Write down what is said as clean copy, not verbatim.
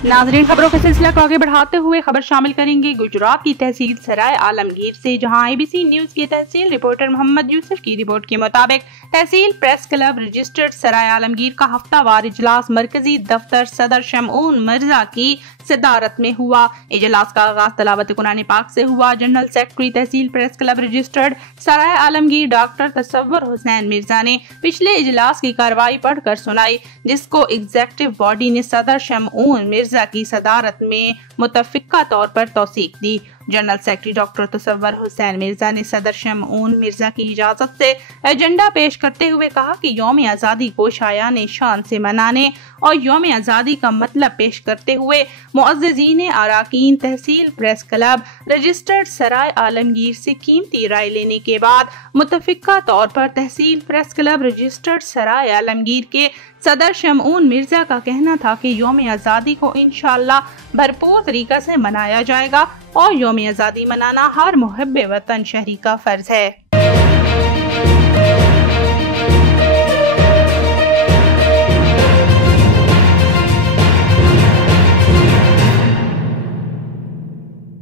नाजरीन, खबरों का सिलसिला को आगे बढ़ाते हुए खबर शामिल करेंगे गुजरात की तहसील सराय आलमगीर से, जहां एबीसी न्यूज के तहसील रिपोर्टर मोहम्मद यूसुफ की रिपोर्ट के मुताबिक तहसील प्रेस क्लब रजिस्टर्ड सराय आलमगीर का हफ्तावार इजलास मरकजी दफ्तर सदर शमऊन मिर्जा की सदारत में हुआ। इजलास का आगाज तलावत कुरान पाक से हुआ। जनरल सेक्रेटरी तहसील प्रेस क्लब रजिस्टर्ड सराय आलमगीर डॉक्टर तसव्वुर हुसैन मिर्जा ने पिछले इजलास की कार्रवाई पढ़कर सुनाई, जिसको एग्जीक्यूटिव बॉडी ने सदर शमऊन मिर्जा की सदारत में मुतफिका तौर पर तौसीक दी। General secretary doctor Tasawwur Hussain Mirza ने सदर शमऊन मिर्जा की इजाजत से एजेंडा पेश करते हुए कहा कि यौम आज़ादी को शायाने शान से मनाने और यौम आज़ादी का मतलब पेश करते हुए मुअज़्ज़िज़ीन अराकीन तहसील प्रेस क्लब रजिस्टर्ड सराय आलमगीर से कीमती राय लेने के बाद मुतफिका तौर पर तहसील प्रेस क्लब रजिस्टर्ड सराय आलमगीर के सदर शमऊन मिर्जा का कहना था कि यौम आज़ादी को इंशाअल्लाह भरपूर तरीका से मनाया जाएगा और यौम आज़ादी मनाना हर मुहब्बे वतन शहरी का फर्ज है।